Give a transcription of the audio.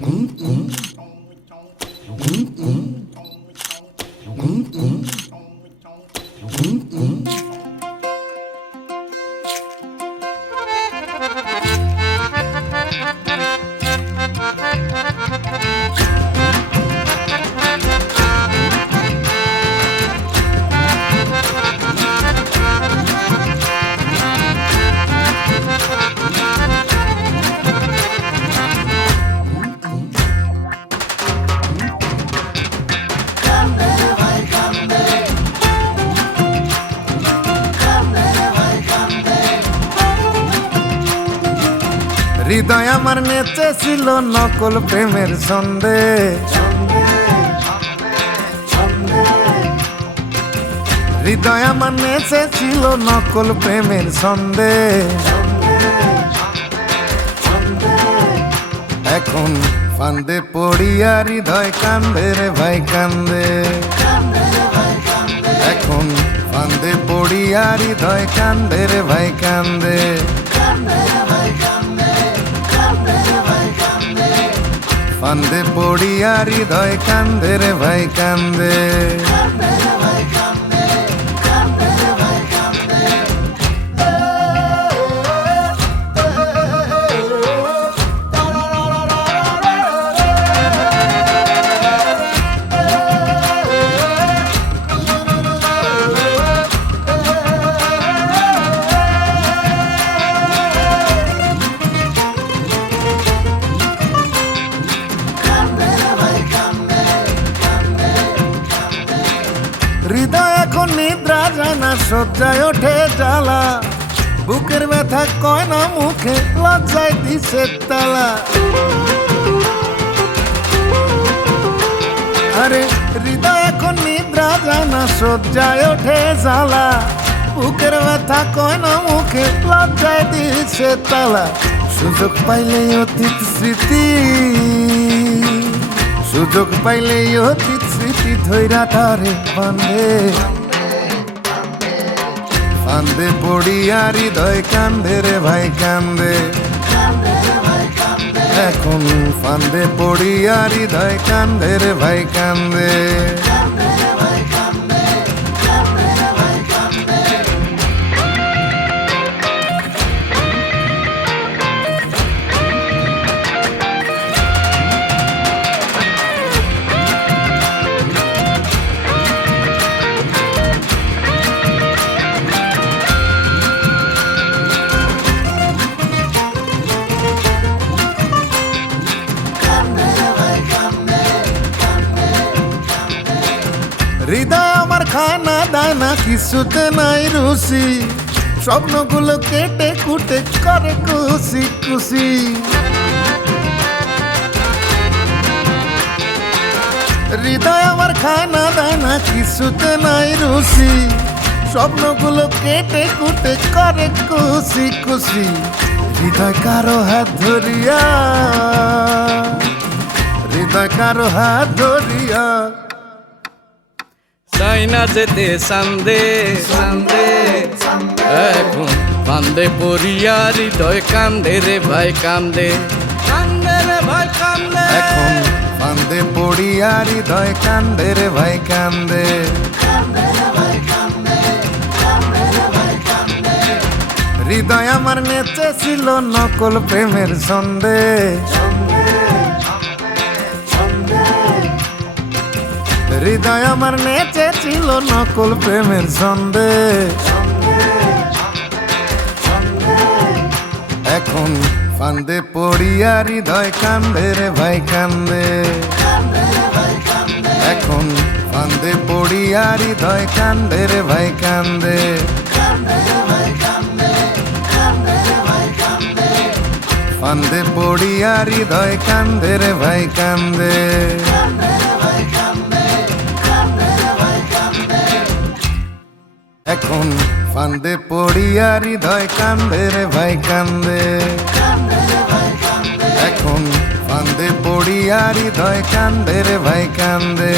Gum, gum. Gum, gum. হৃদয় আমার নেচে ছিল নকল প্রেমের ছন্দে। হৃদয় আমার নেচে ছিল নকল প্রেমের ছন্দে। এখন ফান্দে পড়িয়া হৃদয় কান্দে রে ভাই, কান্দে। এখন ফান্দে পড়িয়া হৃদয় কান্দে রে ভাই, কান্দে। ফান্দে পড়িয়া হৃদয় কান্দে রে ভাই কান্দে। হৃদয় এখন নিদ্রা যায় না সজ্জায় ওঠে জ্বালা। বুকের ব্যথা কয় না মুখে, লজ্জায় দিছে তালা। আরে, হৃদয় এখন নিদ্রা যায় না সজ্জায় ওঠে জ্বালা। বুকের ব্যথা কয় না মুখে, লজ্জায় দিছে তালা। সুযোগ পাইলে অতীত স্মৃতি। সুযোগ পাইলে অতীত স্মৃতি ধৈরা তারে বান্ধে। কান্দে পড়িয়া হৃদয় কান্দে রে ভাই, কান্দে। এখন ফান্দে পড়িয়া হৃদয় কান্দে রে ভাই, কান্দে। হৃদয় আমার খানা দানা, কিছুতে নাই রুচি। স্বপ্নগুলো কেটে কুটে করে খুশি খুশি। হৃদয় আমার খানা দানা, কিছুতে নাই রুচি। স্বপ্নগুলো কেটে কুটে করে খুশি খুশি। হৃদয় কারও হাত ধরিয়া, হৃদয় কারও হাত ধরিয়া। চাই না যেতে সান্দে সান্দে। এখন কান্দে পড়িয়া হৃদয় কান্দে রে ভাই কান্দে। কান্দে রে ভাই কান্দে। এখন ফান্দে পড়িয়া হৃদয় কান্দে রে ভাই কান্দে। হৃদয় আমার নেচে ছিল নকল প্রেমের ছন্দে। হৃদয় আমার নেচে ছিল নকল প্রেমের সন্দে এখন ফান্দে পড়িয়া হৃদয় কান্দে রে ভাই কান্দে। এখন ফান্দে পড়িয়া হৃদয় কান্দে রে ভাই কান্দে। ফান্দে পড়িয়া হৃদয় কান্দে রে ভাই কান্দে। এখন ফান্দে পড়িয়া হৃদয় কান্দে রে ভাই কান্দে। এখন ফান্দে পড়িয়া হৃদয় কান্দে রে ভাই কান্দে।